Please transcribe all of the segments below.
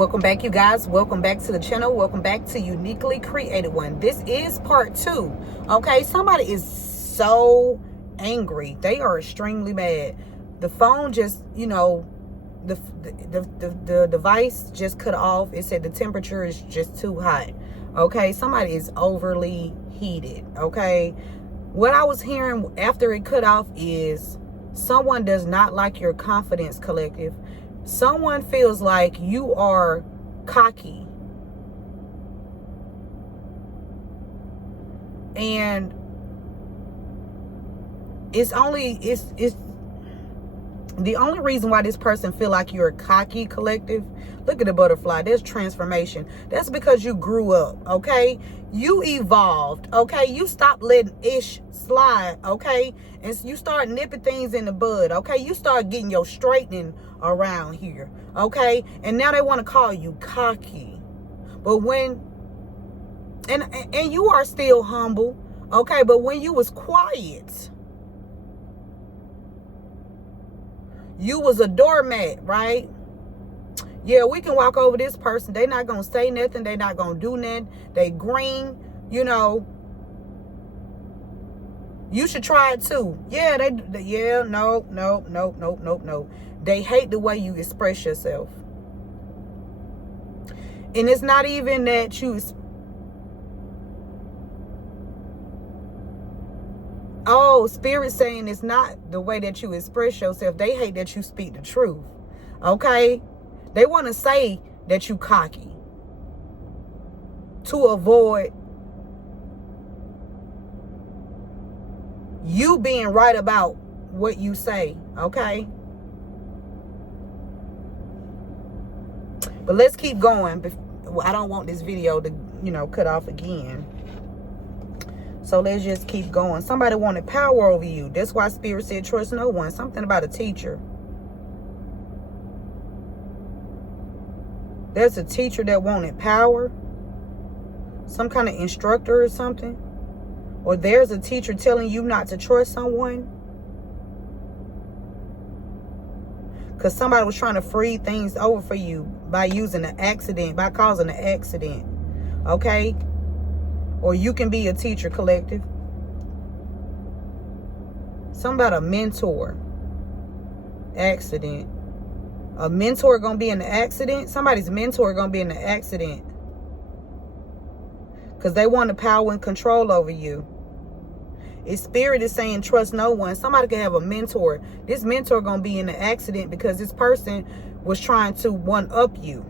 Welcome back, you guys. Welcome back to the channel. Welcome back to Uniquely Created One. This is part 2. Okay, somebody is so angry. They are extremely mad. The phone just, the device just cut off. It said the temperature is just too hot. Okay, somebody is overly heated. Okay, what I was hearing after it cut off is someone does not like your confidence, collective. Someone feels like you are cocky. And it's the only reason why this person feel like you're cocky, collective. Look at the butterfly. There's transformation. That's because you grew up, okay? You evolved, okay? You stopped letting ish slide, okay? And you start nipping things in the bud, okay? You start getting your straightening around here, okay? And now they want to call you cocky. But when, and you are still humble, okay? But when you was quiet, you was a doormat, right? Yeah, we can walk over this person. They not going to say nothing. They not going to do nothing. They green, You should try it too. Yeah, no. They hate the way you express yourself. And it's not even that Spirit saying it's not the way that you express yourself. They hate that you speak the truth. Okay? They want to say that you cocky to avoid you being right about what you say. Okay? But let's keep going. I don't want this video to, cut off again. So let's just keep going. Somebody wanted power over you. That's why Spirit said trust no one. Something about a teacher. There's a teacher that wanted power. Some kind of instructor or something. Or there's a teacher telling you not to trust someone. Because somebody was trying to free things over for you by using an accident, by causing an accident. Okay? Or you can be a teacher, collective. Something about a mentor. Accident. A mentor gonna be in the accident. Somebody's mentor gonna be in the accident. Because they want the power and control over you. If Spirit is saying trust no one, somebody can have a mentor. This mentor gonna be in the accident because this person was trying to one-up you.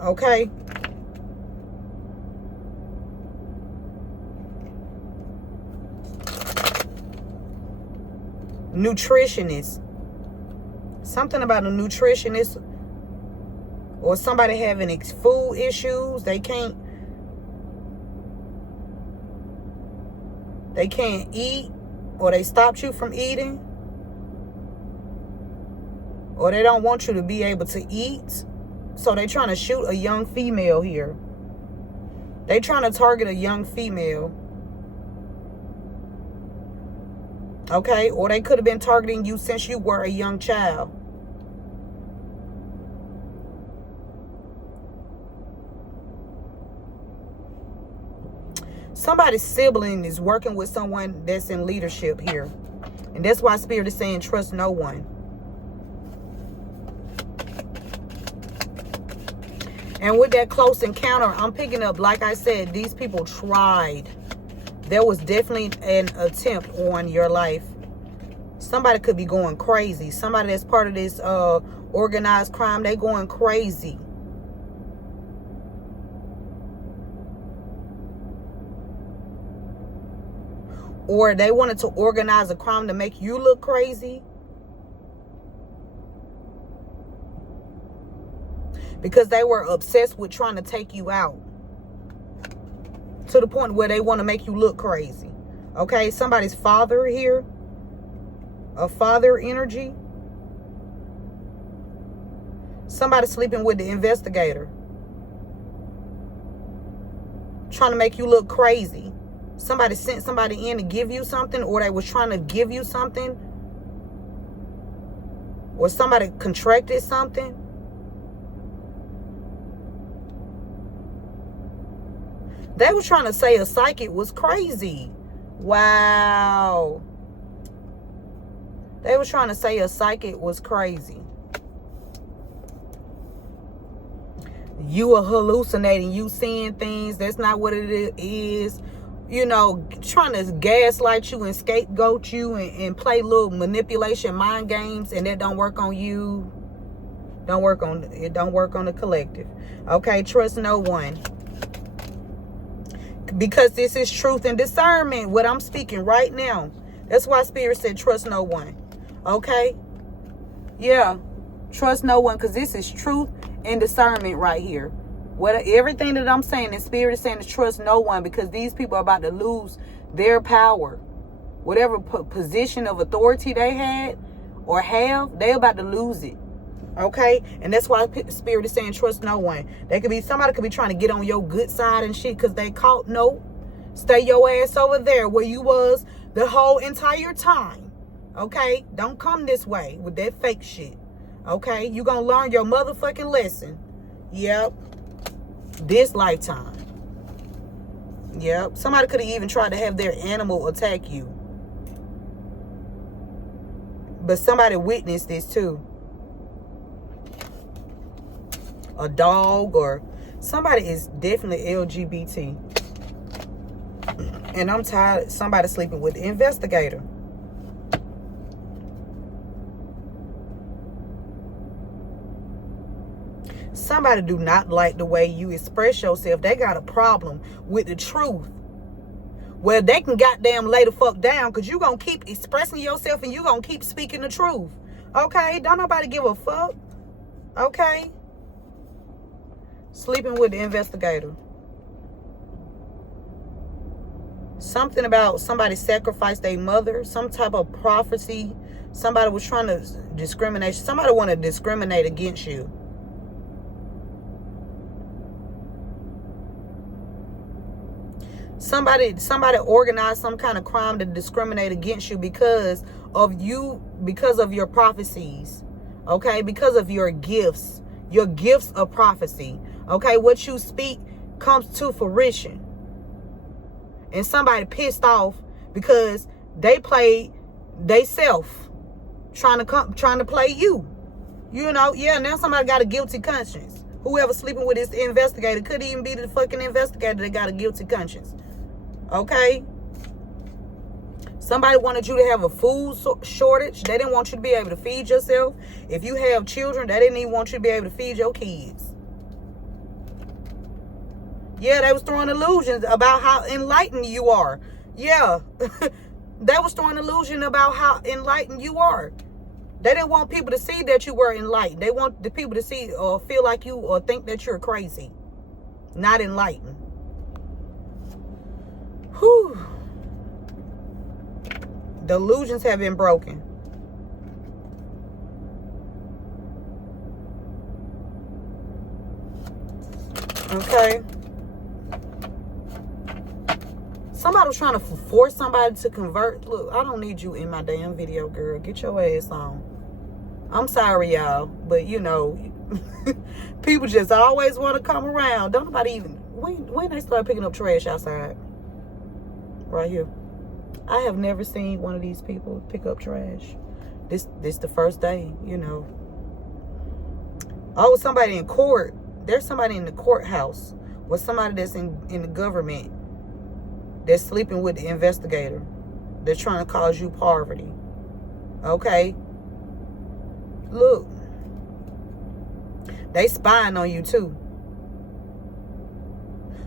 Okay? Nutritionist. Something about a nutritionist or somebody having food issues. They can't eat, or they stopped you from eating, or they don't want you to be able to eat. So they're trying to shoot a young female here. They're trying to target a young female. Okay, or they could have been targeting you since you were a young child. Somebody's sibling is working with someone that's in leadership here. And that's why Spirit is saying trust no one. And with that close encounter, I'm picking up, like I said, these people tried. There was definitely an attempt on your life. Somebody could be going crazy. Somebody that's part of this organized crime, they going crazy. Or they wanted to organize a crime to make you look crazy. Because they were obsessed with trying to take you out. To the point where they want to make you look crazy. Okay, somebody's father here. A father energy. Somebody sleeping with the investigator. Trying to make you look crazy. Somebody sent somebody in to give you something, or they was trying to give you something, or somebody contracted something. They were trying to say a psychic was crazy. Wow. They were trying to say a psychic was crazy. You are hallucinating. You seeing things. That's not what it is. You know, trying to gaslight you and scapegoat you and play little manipulation mind games, and that don't work on you. Don't work on it. Don't work on the collective. Okay, trust no one. Because this is truth and discernment. What I'm speaking right now. That's why Spirit said trust no one. Okay? Yeah. Trust no one, because this is truth and discernment right here. Everything that I'm saying, the Spirit is saying to trust no one, because these people are about to lose their power. Whatever position of authority they had or have, they're about to lose it. Okay? And that's why Spirit is saying trust no one. Somebody could be trying to get on your good side and shit because they caught. No. Stay your ass over there where you was the whole entire time. Okay? Don't come this way with that fake shit. Okay? You gonna learn your motherfucking lesson. Yep. This lifetime. Yep. Somebody could have even tried to have their animal attack you. But somebody witnessed this too. A dog or somebody is definitely LGBT. And I'm tired of somebody sleeping with the investigator. Somebody do not like the way you express yourself. They got a problem with the truth. Well, they can goddamn lay the fuck down, because you gonna keep expressing yourself and you gonna keep speaking the truth. Okay? Don't nobody give a fuck. Okay? Sleeping with the investigator. Something about somebody sacrificed their mother. Some type of prophecy. Somebody was trying to discriminate. Somebody want to discriminate against you. Somebody organized some kind of crime to discriminate against you because of your prophecies. Okay? Because of your gifts of prophecy. Okay? What you speak comes to fruition. And somebody pissed off because they played they self trying to play you. You know, yeah, now somebody got a guilty conscience. Whoever sleeping with this investigator could even be the fucking investigator that got a guilty conscience. Okay? Somebody wanted you to have a food shortage. They didn't want you to be able to feed yourself. If you have children, they didn't even want you to be able to feed your kids. Yeah, they was throwing illusions about how enlightened you are. Yeah. They was throwing illusion about how enlightened you are. They didn't want people to see that you were enlightened. They want the people to see or feel like you or think that you're crazy. Not enlightened. Whew. The illusions have been broken. Okay. Somebody was trying to force somebody to convert. Look, I don't need you in my damn video, girl. Get your ass on. I'm sorry, y'all. But, you know, people just always want to come around. Don't nobody even... When they start picking up trash outside? Right here. I have never seen one of these people pick up trash. This the first day, you know. Oh, somebody in court. There's somebody in the courthouse. Or somebody that's in the government that's sleeping with the investigator. They're trying to cause you poverty. Okay? Look. They spying on you too.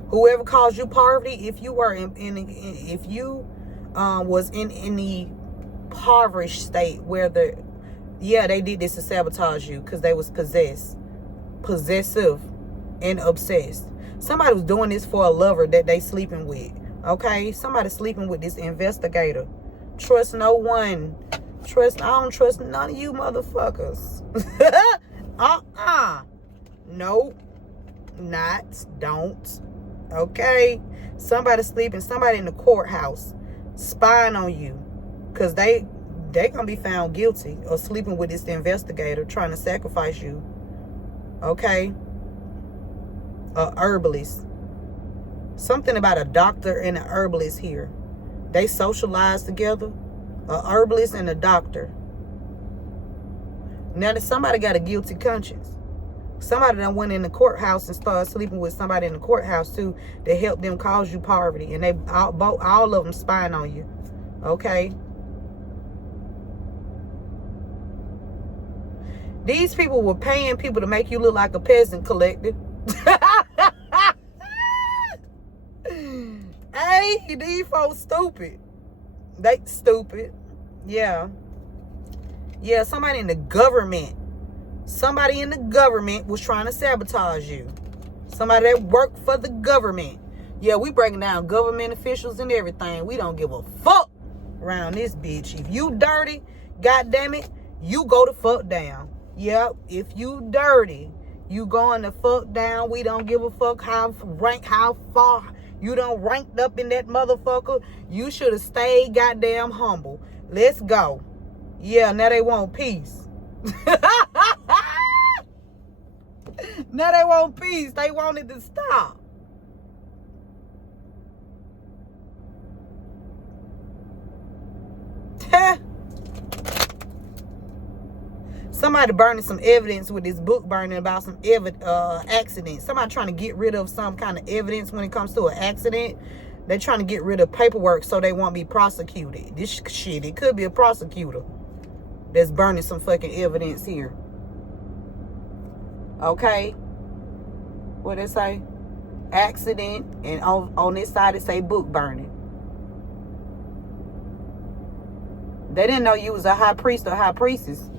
Whoever caused you poverty, if you were if you was in the impoverished state where they did this to sabotage you because they was possessive and obsessed. Somebody was doing this for a lover that they sleeping with. Okay? Somebody sleeping with this investigator. Trust no one. I don't trust none of you motherfuckers. Nope. Don't. Okay? Somebody sleeping, somebody in the courthouse spying on you. Because they gonna be found guilty of sleeping with this investigator trying to sacrifice you. Okay? A herbalist. Something about a doctor and an herbalist here. They socialize together. A herbalist and a doctor. Now that somebody got a guilty conscience. Somebody that went in the courthouse and started sleeping with somebody in the courthouse too that helped them cause you poverty. And they all of them spying on you. Okay? These people were paying people to make you look like a peasant, collective. Hey, these folks stupid. They stupid. Yeah. Yeah, somebody in the government. Somebody in the government was trying to sabotage you. Somebody that worked for the government. Yeah, we breaking down government officials and everything. We don't give a fuck around this bitch. If you dirty, goddamn it, you go the fuck down. Yep, if you dirty, you going the fuck down. We don't give a fuck how far you done ranked up in that motherfucker. You should have stayed goddamn humble. Let's go. Yeah, now they want peace. Now they want peace. They want it to stop. Somebody burning some evidence with this book burning about some accident. Somebody trying to get rid of some kind of evidence when it comes to an accident. They're trying to get rid of paperwork so they won't be prosecuted. This shit, it could be a prosecutor that's burning some fucking evidence here. Okay? What they say? Accident. And on this side it say book burning. They didn't know you was a high priest or high priestess.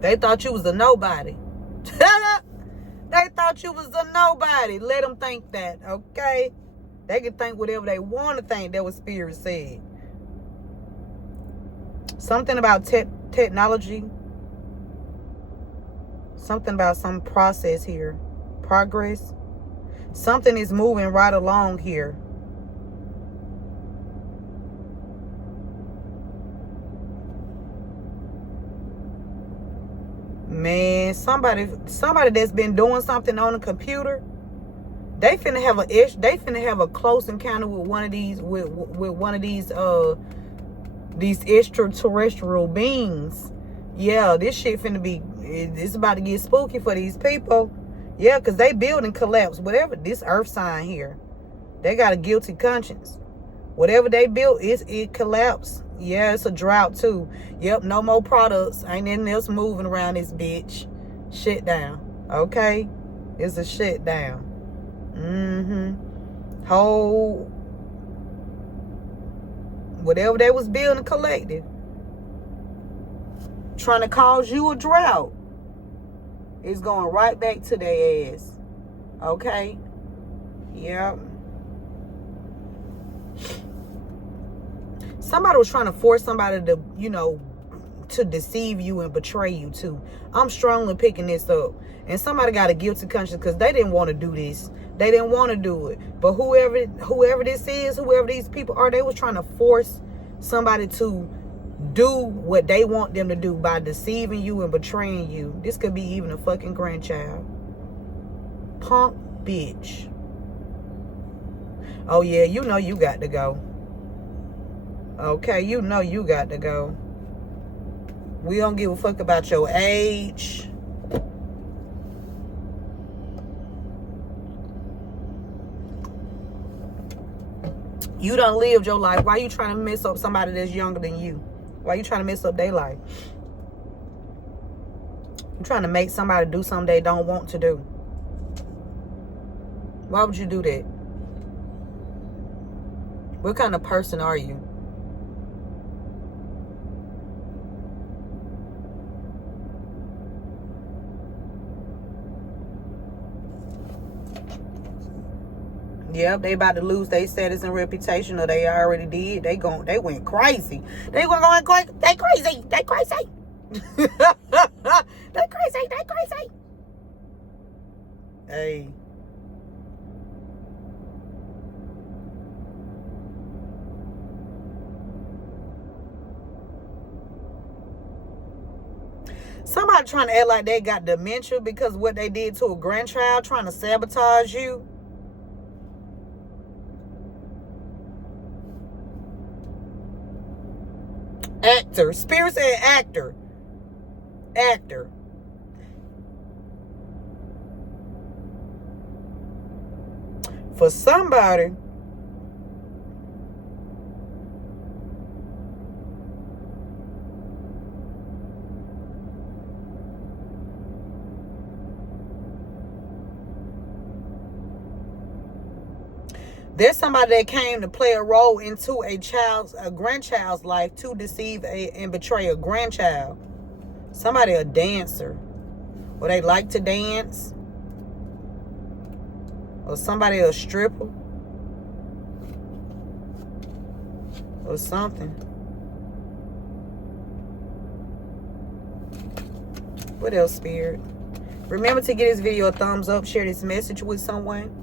They thought you was a nobody. They thought you was a nobody. Let them think that, okay? They can think whatever they want to think. That what Spirit said. Something about technology. Something about some process here. Progress. Something is moving right along here. Man, somebody that's been doing something on the computer, they finna have a close encounter with one of these these extraterrestrial beings. Yeah, this shit finna be, it's about to get spooky for these people. Yeah, because they building collapse. Whatever, this earth sign here, they got a guilty conscience. Whatever they built, it collapsed. Yeah, it's a drought too. Yep, no more products. Ain't nothing else moving around this bitch. Shut down. Okay? It's a shut down. Whole whatever they was building collective. Trying to cause you a drought. It's going right back to their ass. Okay? Yep. Somebody was trying to force somebody to, to deceive you and betray you too. I'm strongly picking this up. And somebody got a guilty conscience because they didn't want to do this. They didn't want to do it. But whoever this is, whoever these people are, they was trying to force somebody to do what they want them to do by deceiving you and betraying you. This could be even a fucking grandchild. Punk bitch. Oh yeah, you know you got to go. Okay, you know you got to go. We don't give a fuck about your age. You done lived your life. Why you trying to mess up somebody that's younger than you? Why you trying to mess up their life? You trying to make somebody do something they don't want to do. Why would you do that? What kind of person are you? Yep, they about to lose their status and reputation, or they already did. They went crazy. They crazy. They crazy. They crazy. They crazy. Hey. Somebody trying to act like they got dementia because what they did to a grandchild, trying to sabotage you. actor. Spirit said actor. Actor. For somebody, there's somebody that came to play a role into a grandchild's life to deceive and betray a grandchild. Somebody a dancer, or they like to dance, or somebody a stripper, or something. What else, Spirit? Remember to give this video a thumbs up, share this message with someone.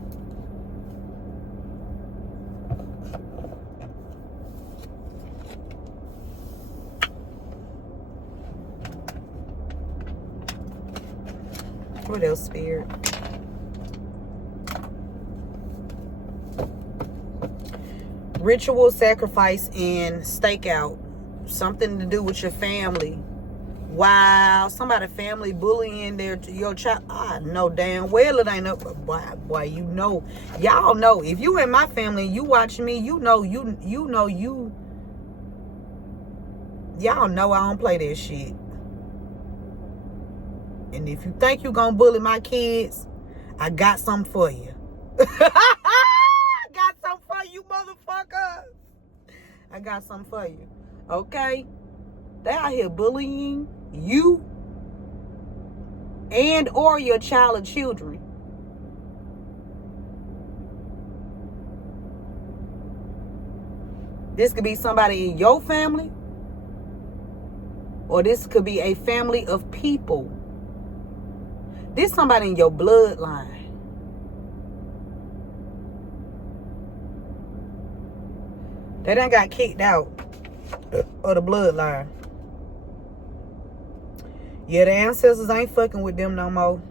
What else, Spirit? Ritual, sacrifice, and stakeout. Something to do with your family. Wow, somebody family bullying your child. I know damn well it ain't up. Boy, you know. Y'all know. If you in my family and you watch me, you know. Y'all know I don't play that shit. And if you think you gonna bully my kids, I got something for you. Got something for you, motherfuckers. I got something for you. Okay? They out here bullying you and or your child or children. This could be somebody in your family, or this could be a family of people. This somebody in your bloodline. They done got kicked out of the bloodline. Yeah, the ancestors ain't fucking with them no more.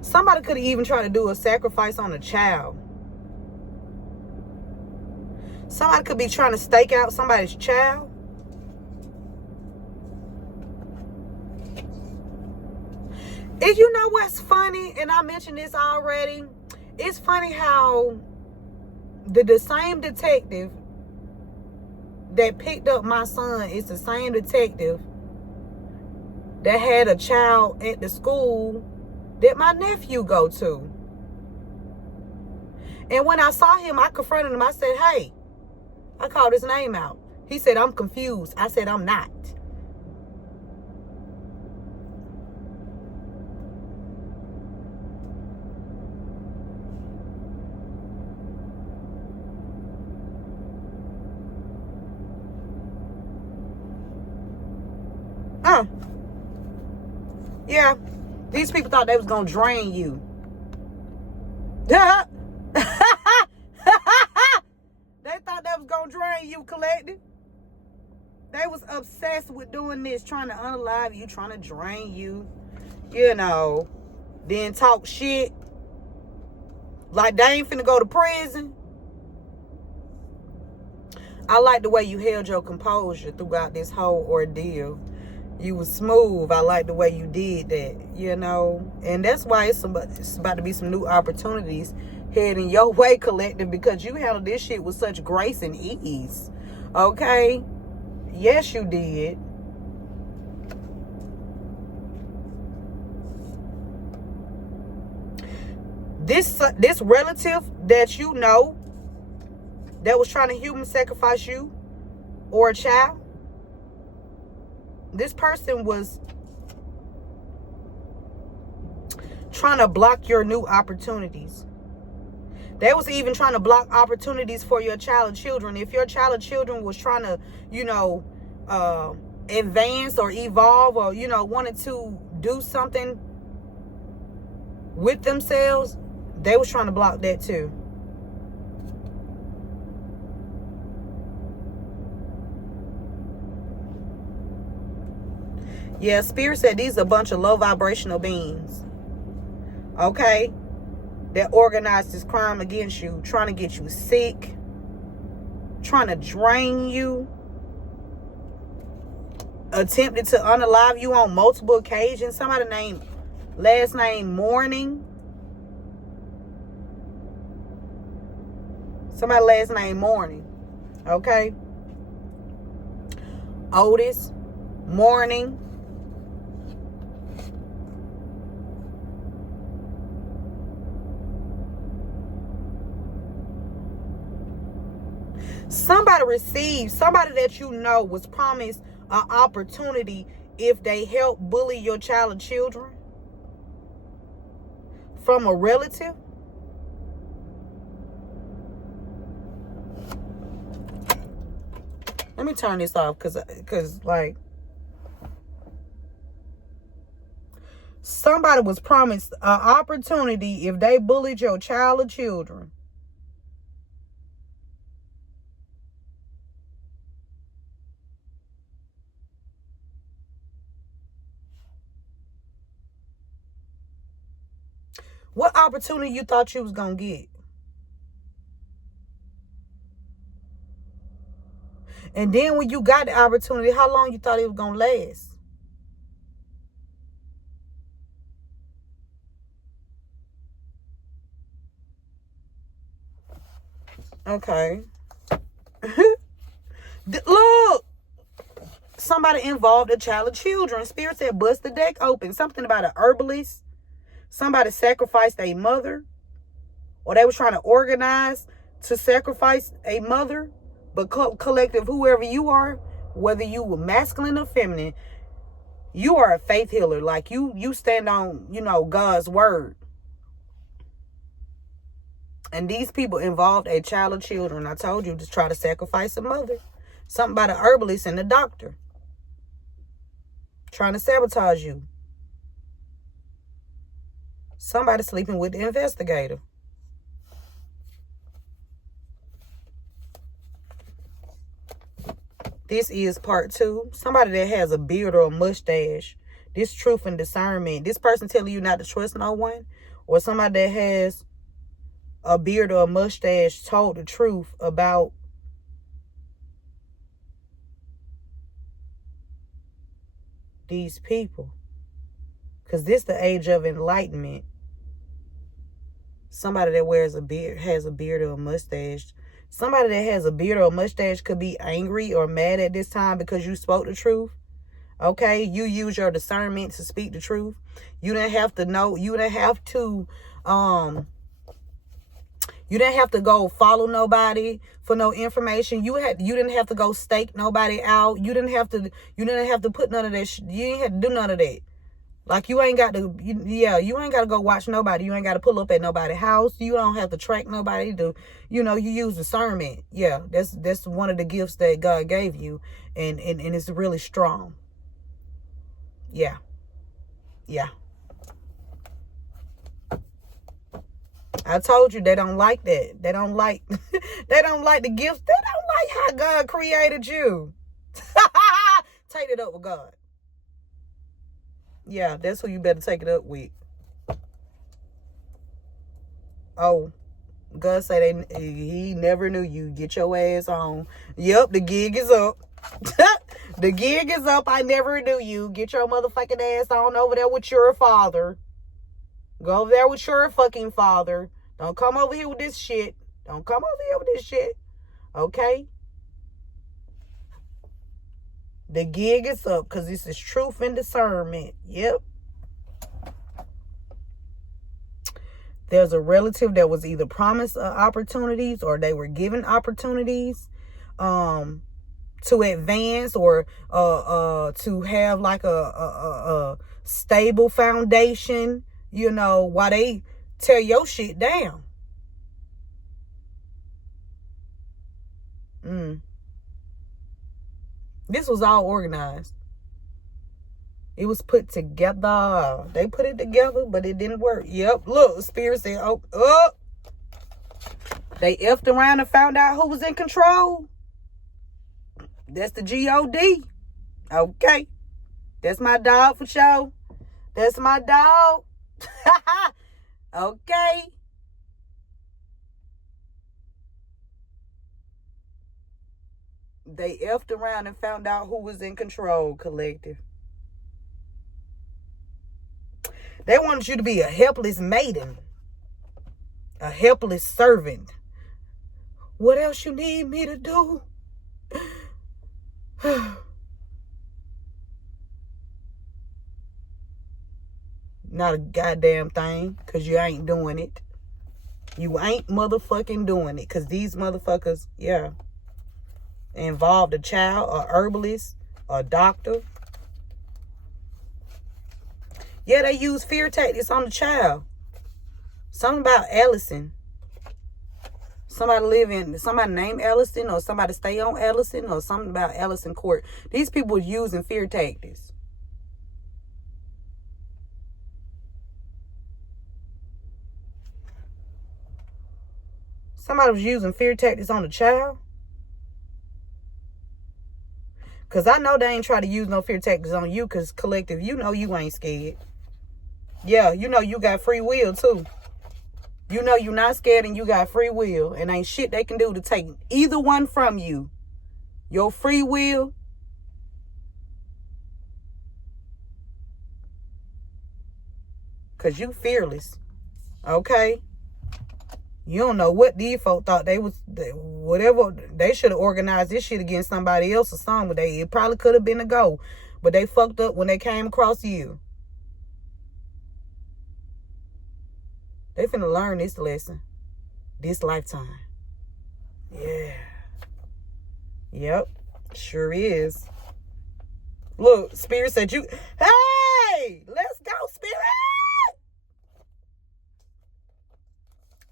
Somebody could even try to do a sacrifice on a child. Somebody could be trying to stake out somebody's child. And you know what's funny? And I mentioned this already. It's funny how the same detective that picked up my son is the same detective that had a child at the school that my nephew go to. And when I saw him, I confronted him. I said, hey, I called his name out. He said, I'm confused. I said, I'm not. Yeah, these people thought they was gonna drain you. They thought that was gonna drain you, collective. They was obsessed with doing this, trying to unalive you, trying to drain you, you know, then talk shit like they ain't finna go to prison. I like the way you held your composure throughout this whole ordeal. You was smooth. I like the way you did that, you know. And that's why it's about to be some new opportunities heading your way, collective, because you handled this shit with such grace and ease. Okay? Yes, you did. This relative that you know that was trying to human sacrifice you or a child, this person was trying to block your new opportunities. They was even trying to block opportunities for your child and children. If your child or children was trying to, you know, advance or evolve, or, you know, wanted to do something with themselves, they was trying to block that too. Yeah, Spirit said these are a bunch of low vibrational beings. Okay? That organized this crime against you, trying to get you sick, trying to drain you, attempted to unalive you on multiple occasions. Somebody named, last name Morning. Somebody last name Morning. Okay? Otis, Morning. Somebody that you know was promised an opportunity if they help bully your child or children from a relative. Let me turn this off because like somebody was promised an opportunity if they bullied your child or children. What opportunity you thought you was going to get? And then when you got the opportunity, how long you thought it was going to last? Okay. Look. Somebody involved a child or children. Spirit said bust the deck open. Something about an herbalist. Somebody sacrificed a mother. Or they was trying to organize to sacrifice a mother. But collective, whoever you are, whether you were masculine or feminine, you are a faith healer. Like you stand on, God's word. And these people involved a child or children. I told you to try to sacrifice a mother. Something about an herbalist and a doctor. Trying to sabotage you. Somebody sleeping with the investigator. This is part 2. Somebody that has a beard or a mustache. This truth and discernment. This person telling you not to trust no one. Or somebody that has a beard or a mustache told the truth about these people. Because this the age of enlightenment. Somebody that wears a beard, has a beard or a mustache. Somebody that has a beard or a mustache could be angry or mad at this time because you spoke the truth. Okay? You use your discernment to speak the truth. You didn't have to know. You didn't have to go follow nobody for no information. You didn't have to go stake nobody out. You didn't have to put none of that you ain't had to do none of that. Like you ain't got to you ain't got to go watch nobody. You ain't got to pull up at nobody's house. You don't have to track nobody you use discernment. Yeah, that's one of the gifts that God gave you, and it's really strong. Yeah. Yeah. I told you they don't like that. They don't like they don't like the gifts. They don't like how God created you. Take it up with God. Yeah, that's who you better take it up with. Oh, God say he never knew you. Get your ass on. Yep, the gig is up. The gig is up. I never knew you. Get your motherfucking ass on over there with your father. Go over there with your fucking father. Don't come over here with this shit. Don't come over here with this shit. Okay? The gig is up because this is truth and discernment. Yep. There's a relative that was either promised opportunities or they were given opportunities to advance or to have like a stable foundation, while they tear your shit down. This was all organized. It was put together. They put it together, but it didn't work. Yep. Look, Spirit said, oh. They effed around and found out who was in control. That's the G-O-D. Okay. That's my dog for sure. That's my dog. Okay. They effed around and found out who was in control, collective. They wanted you to be a helpless maiden. A helpless servant. What else you need me to do? Not a goddamn thing, because you ain't doing it. You ain't motherfucking doing it, because these motherfuckers, yeah, involved a child, a herbalist, a doctor. Yeah, they use fear tactics on the child. Something about Allison. Somebody named Allison, or somebody stay on Allison, or something about Allison Court. These people using fear tactics. Somebody was using fear tactics on the child. Because I know they ain't try to use no fear tactics on you, because collective, you know you ain't scared. Yeah, you know you got free will too. You know you're not scared and you got free will. And ain't shit they can do to take either one from you. Your free will. Because you fearless. Okay? You don't know what these folk thought whatever. They should have organized this shit against somebody else or something. It probably could have been a go. But they fucked up when they came across you. They finna learn this lesson. This lifetime. Yeah. Yep. Sure is. Look, Spirit said you... Hey! Let's go, Spirit!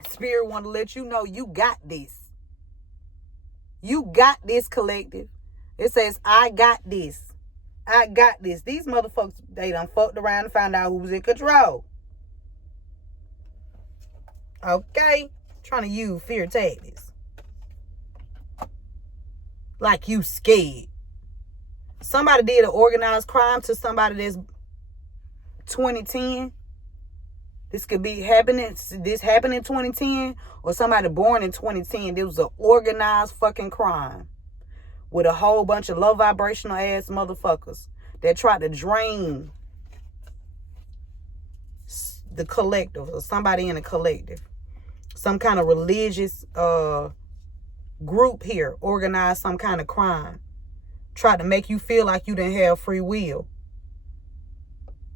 Spirit want to let you know you got this. You got this, collective. It says, I got this. I got this. These motherfuckers, they done fucked around and found out who was in control. Okay? Trying to use fear tactics. Like you scared. Somebody did an organized crime to somebody that's 2010. This could be happening. This happened in 2010, or somebody born in 2010. This was an organized fucking crime with a whole bunch of low vibrational ass motherfuckers that tried to drain the collective, or somebody in a collective. Some kind of religious group here organized some kind of crime. Tried to make you feel like you didn't have free will.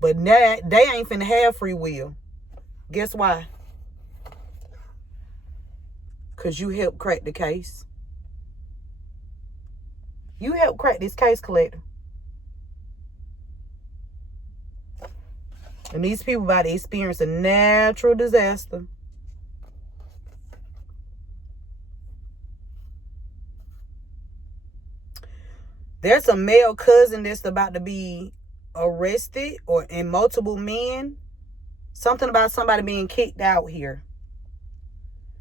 But now they ain't finna have free will. Guess why? Because you helped crack the case. You helped crack this case, collector. And these people about to experience a natural disaster. There's a male cousin that's about to be arrested, or in multiple men. Something about somebody being kicked out here.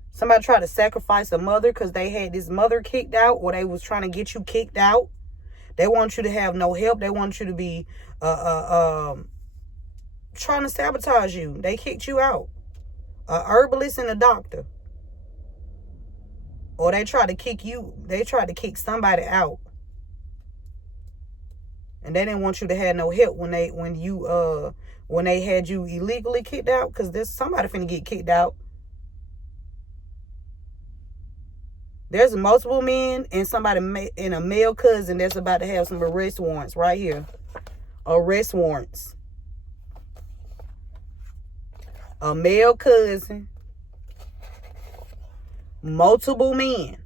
Somebody tried to sacrifice a mother because they had this mother kicked out, or they was trying to get you kicked out. They want you to have no help. They want you to be trying to sabotage you. They kicked you out. A herbalist and a doctor. Or they tried to kick you. They tried to kick somebody out. And they didn't want you to have no help when they had you illegally kicked out, because there's somebody finna get kicked out. There's multiple men and somebody and a male cousin that's about to have some arrest warrants right here. Arrest warrants. A male cousin. Multiple men.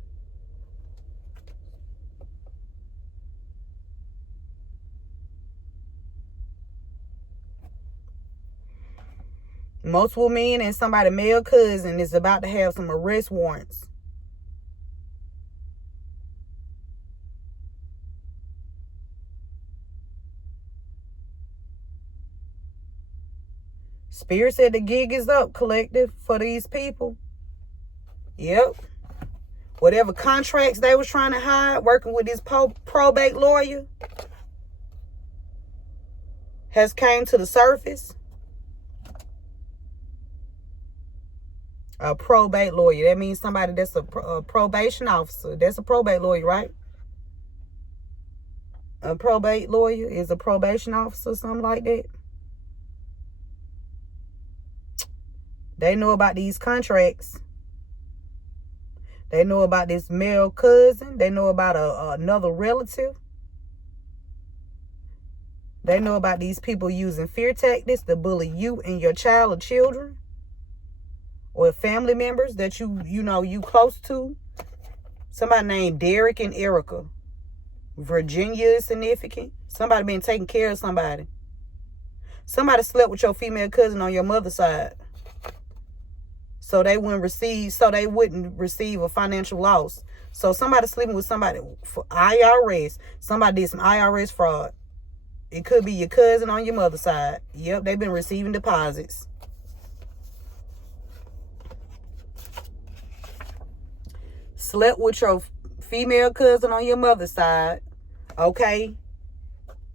Multiple men and somebody male cousin is about to have some arrest warrants. Spirit said the gig is up, collective, for these people. Yep. Whatever contracts they was trying to hide, working with this probate lawyer, has came to the surface. A probate lawyer. That means somebody that's a probation officer. That's a probate lawyer, right? A probate lawyer is a probation officer, something like that. They know about these contracts. They know about this male cousin. They know about another relative. They know about these people using fear tactics to bully you and your child or children, or family members that you close to. Somebody named Derek and Erica. Virginia is significant. Somebody been taking care of somebody. Somebody slept with your female cousin on your mother's side, so they wouldn't receive a financial loss. So somebody sleeping with somebody for IRS. Somebody did some IRS fraud. It could be your cousin on your mother's side. Yep, they've been receiving deposits. Slept with your female cousin on your mother's side. Okay?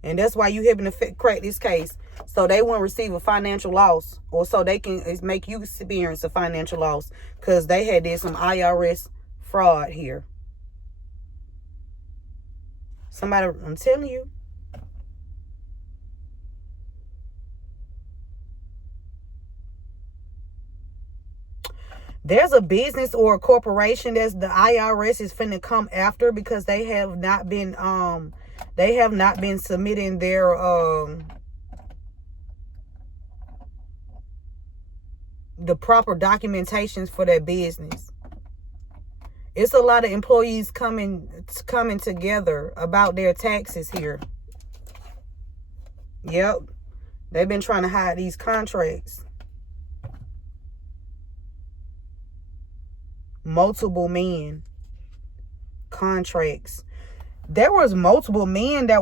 And that's why you helping to crack this case. So they won't receive a financial loss. Or so they can make you experience a financial loss. Because they had did some IRS fraud here. Somebody, I'm telling you. There's a business or a corporation that's the IRS is finna come after, because they have not been submitting their the proper documentations for their business. It's a lot of employees coming together about their taxes here. Yep. They've been trying to hide these contracts. Multiple men. Contracts. There was multiple men that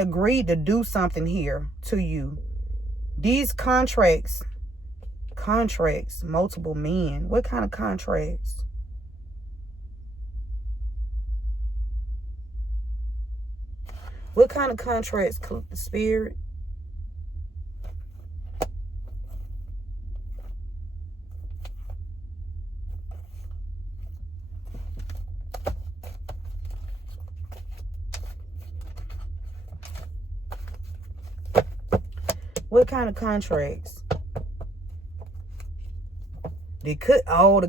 agreed to do something here to you. These contracts, multiple men. What kind of contracts? What kind of contracts, Spirit? What kind of contracts? The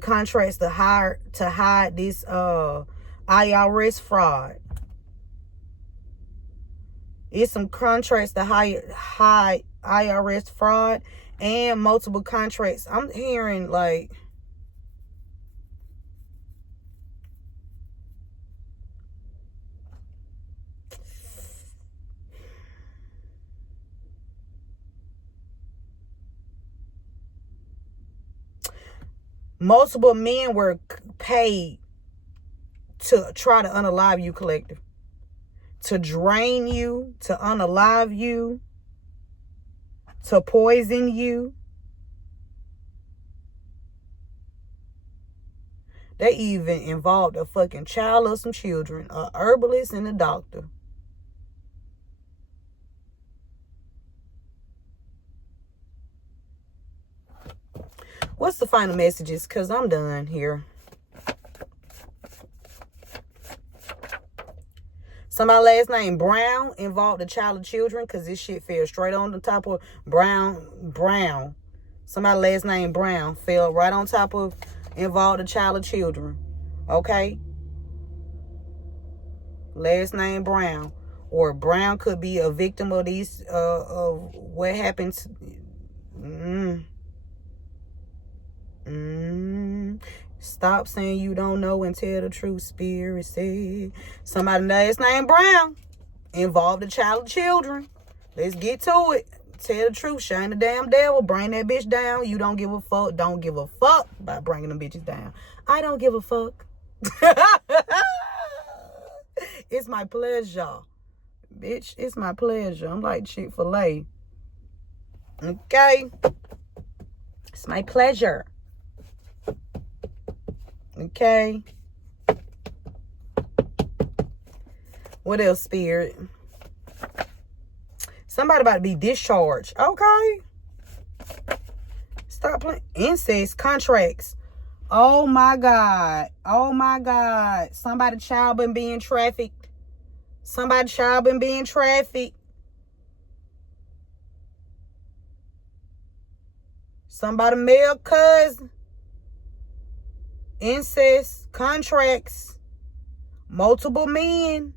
contracts to hide this IRS fraud. It's some contracts to hide IRS fraud and multiple contracts. I'm hearing like multiple men were paid to try to unalive you, collective. To drain you, to unalive you, to poison you. They even involved a fucking child or some children, a herbalist and a doctor. What's the final messages? Because I'm done here. Somebody last name Brown involved a child or children, because this shit fell straight on the top of Brown. Somebody last name Brown fell right on top of involved a child or children. Okay? Last name Brown. Or Brown could be a victim of these, of what happens. Stop saying you don't know and tell the truth, Spirit said. Somebody last name Brown involved a child or children. Let's get to it. Tell the truth. Shine the damn devil. Bring that bitch down. You don't give a fuck. Don't give a fuck about bringing them bitches down. I don't give a fuck. It's my pleasure. Bitch, it's my pleasure. I'm like Chick-fil-A. Okay? It's my pleasure. Okay? What else, Spirit? Somebody about to be discharged. Okay? Stop playing. Incest contracts. Oh my God. Oh my God. Somebody child been being trafficked. Somebody child been being trafficked. Somebody male cousin. Incest. Contracts. Multiple men.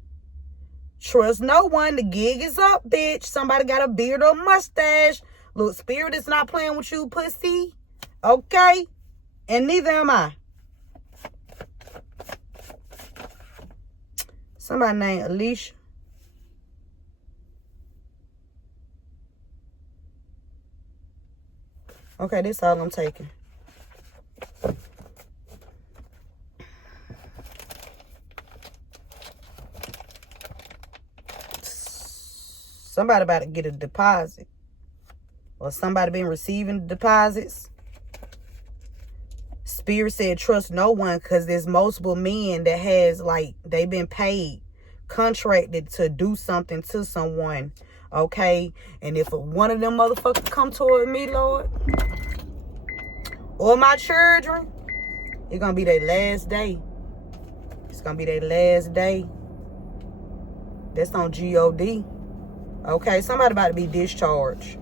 Trust no one. The gig is up, bitch. Somebody got a beard or mustache. Look, spirit is not playing with you, pussy. Okay? And neither am I. Somebody named Alicia. Okay, this all I'm taking. Somebody about to get a deposit. Or somebody been receiving deposits. Spirit said trust no one because there's multiple men that has, like, they been paid, contracted to do something to someone. Okay? And if one of them motherfuckers come toward me, Lord, or my children, it's going to be their last day. It's going to be their last day. That's on G-O-D. Okay? Somebody about to be discharged.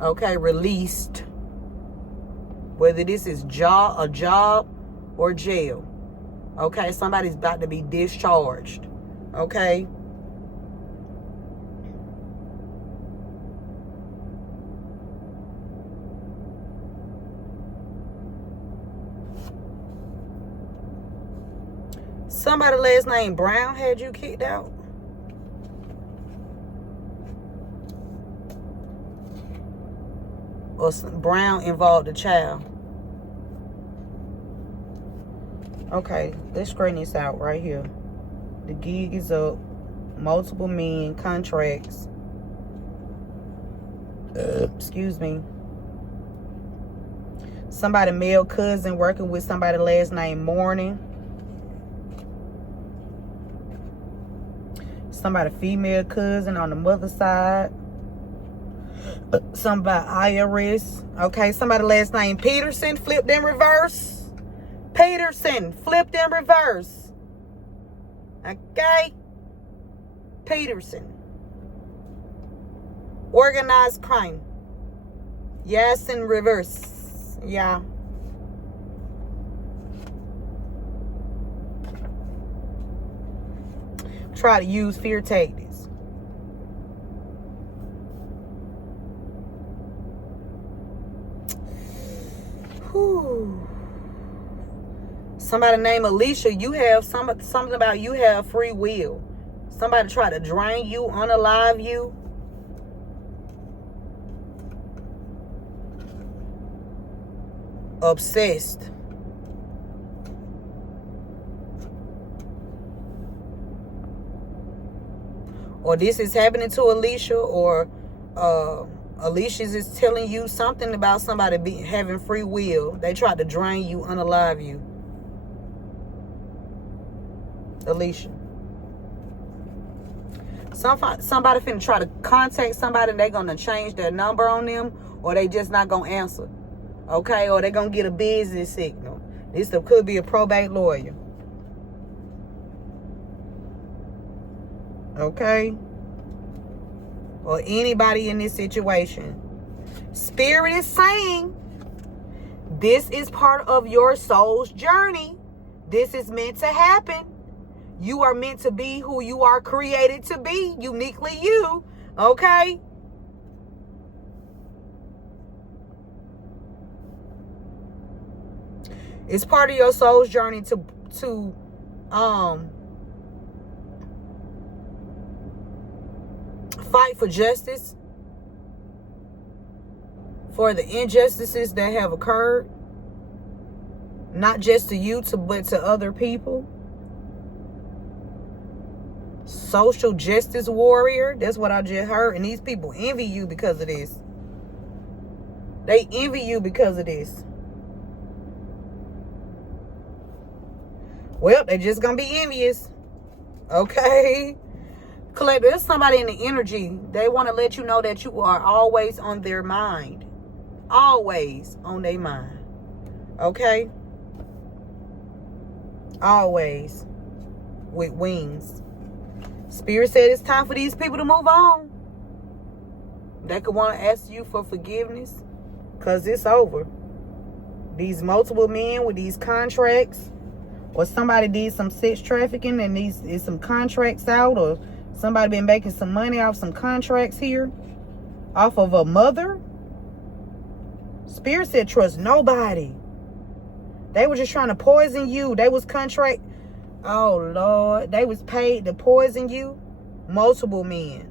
Okay? Released. Whether this is a job or jail. Okay? Somebody's about to be discharged. Okay? Somebody last name Brown had you kicked out. Or Brown involved a child. Okay, let's straighten this out right here. The gig is up. Multiple men, contracts. Excuse me. Somebody male cousin working with somebody last name Morning. Somebody female cousin on the mother side. Somebody IRS. Okay, somebody last name Peterson, flipped in reverse. Peterson, flipped in reverse. Okay? Peterson. Organized crime. Yes, in reverse. Yeah. Try to use fear tactics. Whew. Somebody named Alicia, you have something about you have free will. Somebody try to drain you, unalive you. Obsessed. Or this is happening to Alicia, or Alicia's is telling you something about somebody having free will. They tried to drain you, unalive you. Alicia. Somebody finna try to contact somebody and they gonna change their number on them, or they just not gonna answer. Okay? Or they gonna get a business signal. This could be a probate lawyer. Okay? Or anybody in this situation. Spirit is saying this is part of your soul's journey. This is meant to happen. You are meant to be who you are created to be, uniquely you. Okay? It's part of your soul's journey to fight for justice, for the injustices that have occurred, not just to you, but to other people. Social justice warrior. That's what I just heard. And these people envy you because of this. They envy you because of this. Well, they're just gonna be envious. Okay? Collector, there's somebody in the energy. They want to let you know that you are always on their mind. Always on their mind. Okay? Always with wings. Spirit said it's time for these people to move on. They could want to ask you for forgiveness because it's over. These multiple men with these contracts, or somebody did some sex trafficking and these is some contracts out, or somebody been making some money off some contracts here, off of a mother. Spirit said trust nobody. They were just trying to poison you. They was contract. Oh Lord, they was paid to poison you. Multiple men.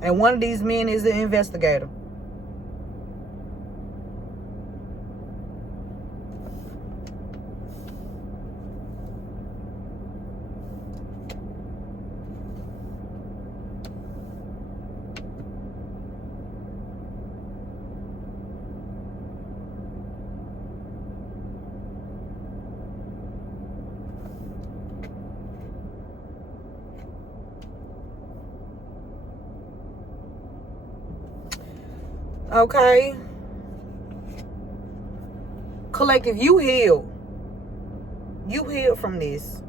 And one of these men is an investigator. Okay. Collective, you healed. You healed from this.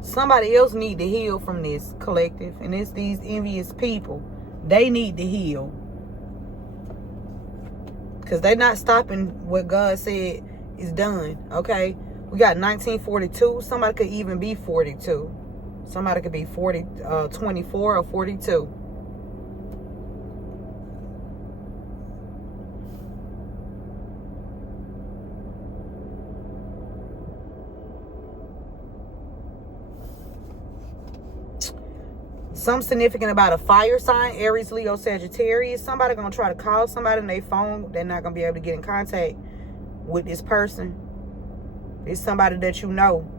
Somebody else need to heal from this, collective. And it's these envious people. They need to heal. Because they're not stopping what God said is done. Okay? We got 1942. Somebody could even be 42. Somebody could be 24 or 42. Something significant about a fire sign, Aries, Leo, Sagittarius. Somebody gonna try to call somebody on their phone. They're not gonna be able to get in contact with this person. It's somebody that you know.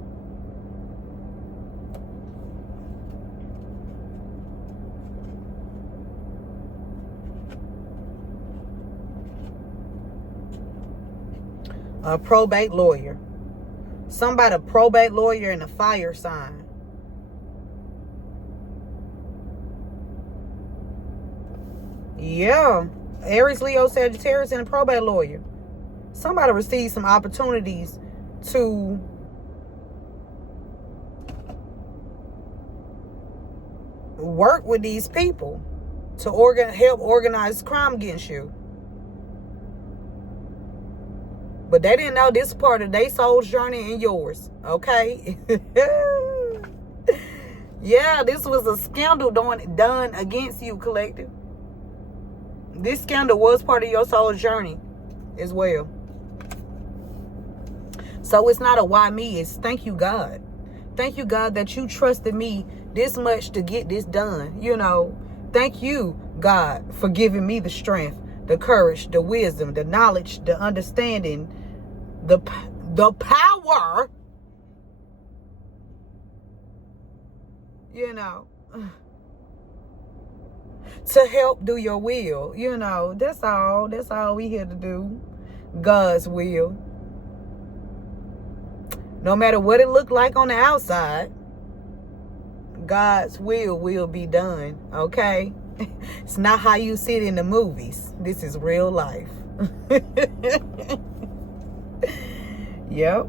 A probate lawyer. Somebody, a probate lawyer and a fire sign. Yeah. Aries, Leo, Sagittarius, and a probate lawyer. Somebody received some opportunities to work with these people to help organize crime against you. But they didn't know this part of their soul's journey and yours. Okay? Yeah, this was a scandal done against you, collective. This scandal was part of your soul's journey as well. So it's not a why me, it's thank you, God. Thank you, God, that you trusted me this much to get this done. You know, thank you, God, for giving me the strength, the courage, the wisdom, the knowledge, the understanding, the power, you know, to help do your will. You know, that's all we here to do. God's will. No matter what it looked like on the outside, God's will be done. Okay? It's not how you see it in the movies. This is real life. Yep.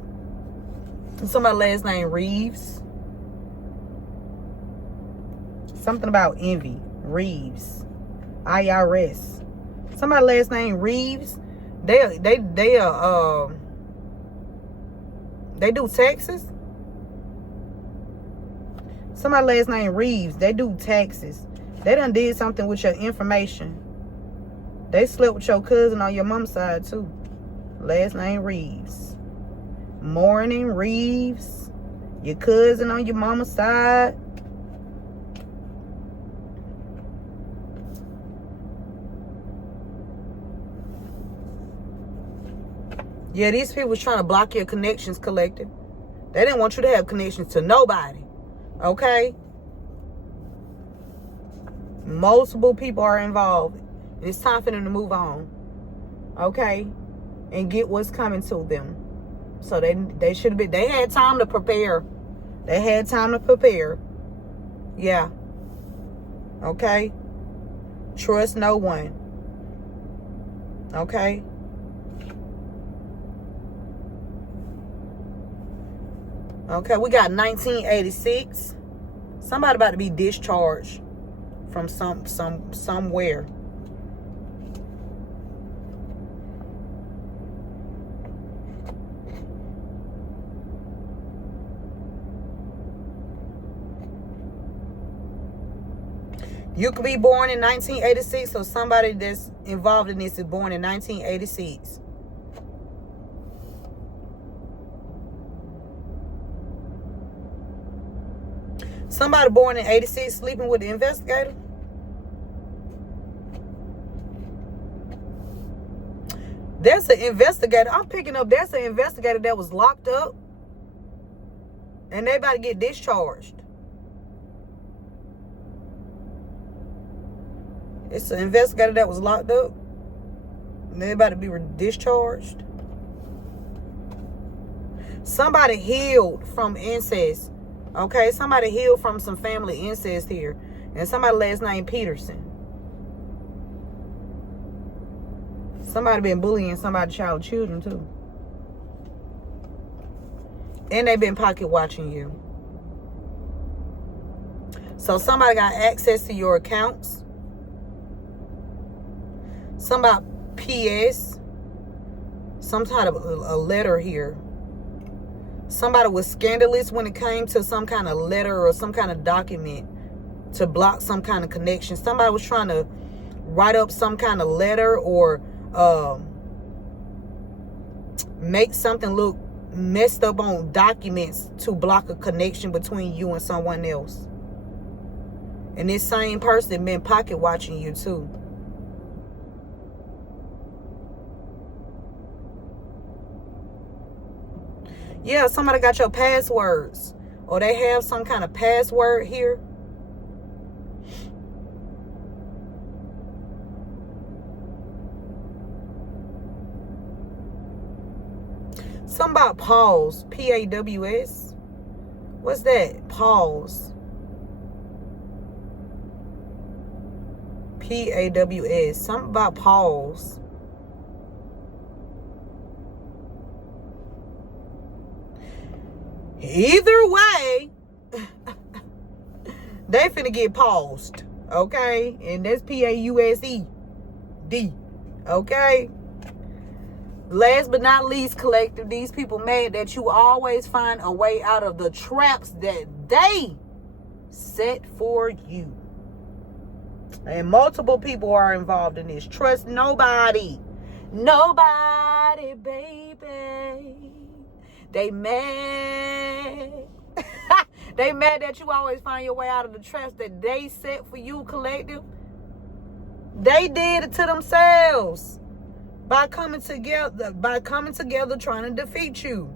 Somebody last name Reeves. Something about envy. Reeves. IRS. Somebody last name Reeves. They do taxes. Somebody last name Reeves. They do taxes. They done did something with your information. They slept with your cousin on your mom's side too. Last name Reeves. Morning Reeves. Your cousin on your mama's side. Yeah, these people was trying to block your connections, collective. They didn't want you to have connections to nobody. Okay? Multiple people are involved. And it's time for them to move on. Okay? And get what's coming to them. So they should have been, they had time to prepare. They had time to prepare. Yeah. Okay. Trust no one. Okay. Okay, we got 1986. Somebody about to be discharged from somewhere. You could be born in 1986, so somebody that's involved in this is born in 1986. Somebody born in 86 sleeping with the investigator. That's an investigator. I'm picking up, that's an investigator that was locked up. And they about to get discharged. It's an investigator that was locked up. And they about to be discharged. Somebody healed from incest. Okay, somebody healed from some family incest here. And somebody last name Peterson. Somebody been bullying somebody's children too. And they've been pocket watching you. So somebody got access to your accounts. Somebody PS. Some type of a letter here. Somebody was scandalous when it came to some kind of letter or some kind of document to block some kind of connection. Somebody was trying to write up some kind of letter or make something look messed up on documents to block a connection between you and someone else. And this same person been pocket watching you too. Yeah, somebody got your passwords. Or they have some kind of password here. Something about pause. P-A-W-S. What's that? Pause. P-A-W-S. Something about pause. Either way, they finna get paused. Okay? And that's P-A-U-S-E-D. Okay? Last but not least, collective, these people mad that you always find a way out of the traps that they set for you. And multiple people are involved in this. Trust nobody. Nobody, baby. They mad. They mad that you always find your way out of the traps that they set for you, collective. They did it to themselves by coming together trying to defeat you.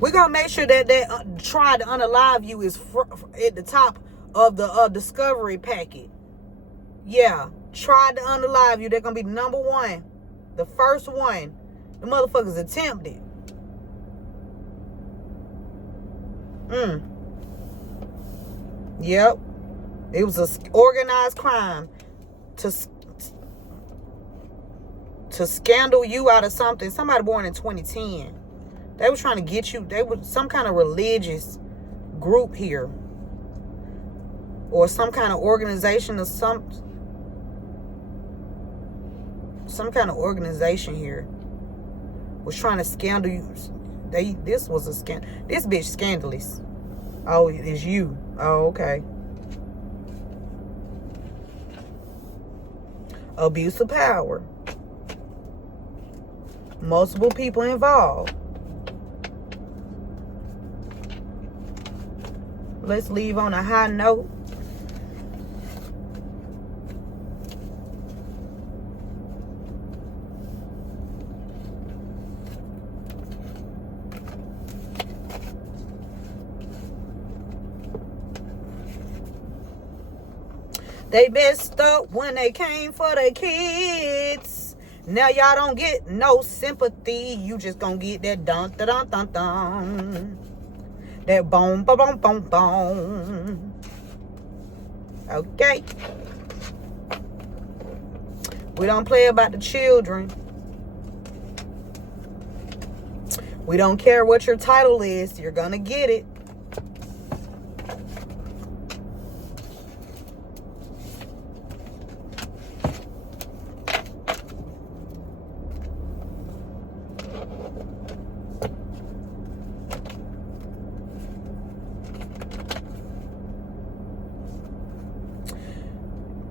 We're going to make sure that they try to unalive you is at the top of the discovery packet. Yeah. Tried to unalive you. They're going to be number one. The first one. The motherfuckers attempted. Yep. It was an organized crime to scandal you out of something. Somebody born in 2010. They were trying to get you. They were some kind of religious group here. Or some kind of organization or some kind of organization here was trying to scandal you. This was a scandal. This bitch scandalous. Oh, it is you. Oh, okay. Abuse of power. Multiple people involved. Let's leave on a high note. They messed up when they came for the kids. Now y'all don't get no sympathy. You just gonna get that dun dun dun dun dun. That boom boom boom boom boom. Okay. We don't play about the children. We don't care what your title is. You're gonna get it.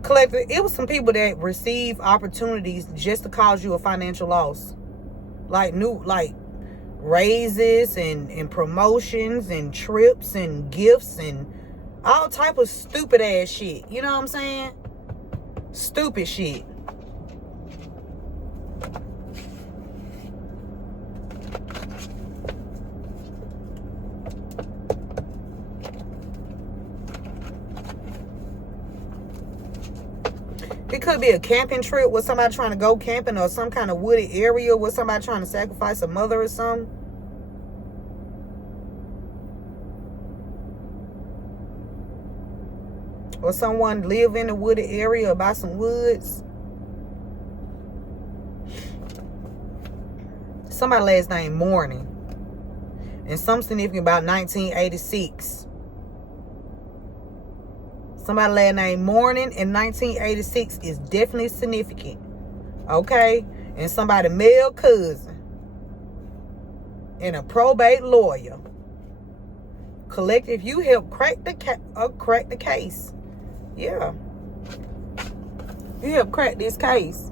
Collective, it was some people that received opportunities just to cause you a financial loss. Like raises and promotions and trips and gifts and all type of stupid ass shit. You know what I'm saying? Stupid shit. It could be a camping trip with somebody trying to go camping, or some kind of wooded area with somebody trying to sacrifice a mother or something. Or someone live in a wooded area or by some woods. Somebody last name Morning. And some significant about 1986. Somebody last name Morning in 1986 is definitely significant. Okay? And somebody male cousin. And a probate lawyer. Collective, you help crack the case. Yeah. You help crack this case.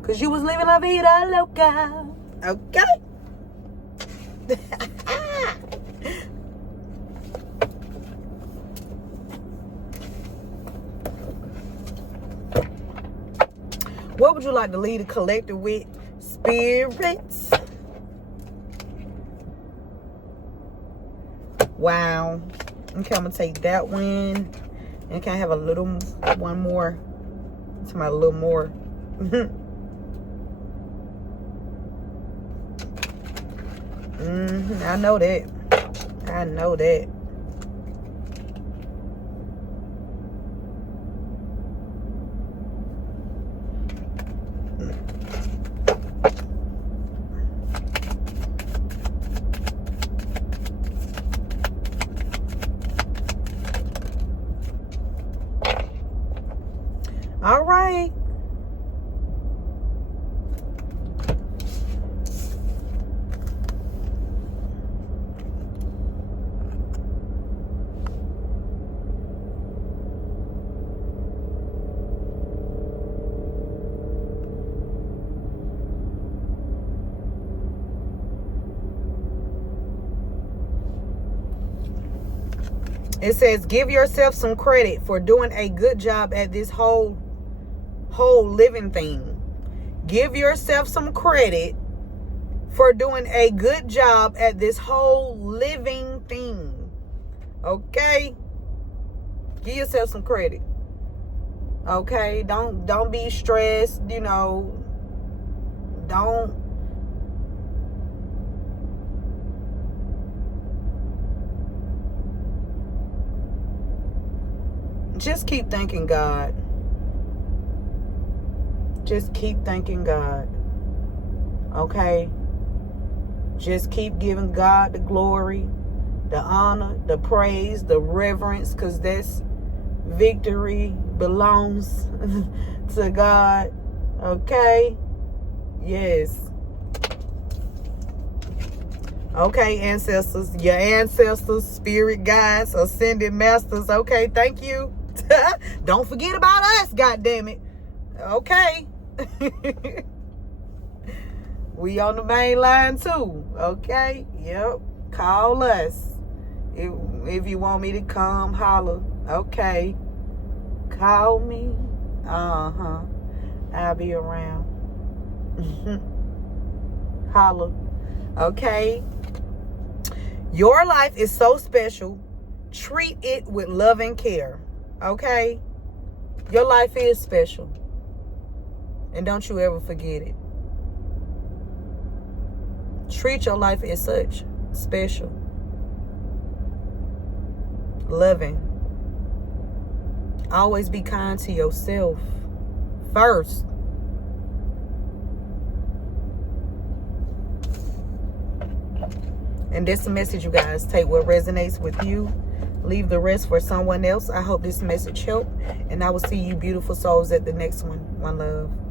Because you was living la vida loca. Okay? What would you like to lead a collective with? Spirits. Wow. Okay, I'm going to take that one. And can I have one more? Somebody a little more. I know that. I know that. All right. It says, give yourself some credit for doing a good job at this whole living thing. Give yourself some credit for doing a good job at this whole living thing. Okay? Give yourself some credit. Okay? Don't be stressed, you know. Don't just keep thanking God. Just keep thanking God. Okay? Just keep giving God the glory, the honor, the praise, the reverence, because that's victory belongs to God. Okay? Yes. Okay, ancestors. Your ancestors, spirit guides, ascended masters. Okay, thank you. Don't forget about us, goddammit. Okay. We on the main line too. Okay. Yep. Call us. If you want me to come, holler. Okay. Call me. I'll be around. Holler. Okay. Your life is so special. Treat it with love and care. Okay? Your life is special. And don't you ever forget it. Treat your life as such. Special. Loving. Always be kind to yourself first. And that's the message, you guys. Take what resonates with you. Leave the rest for someone else. I hope this message helped. And I will see you beautiful souls at the next one. One love.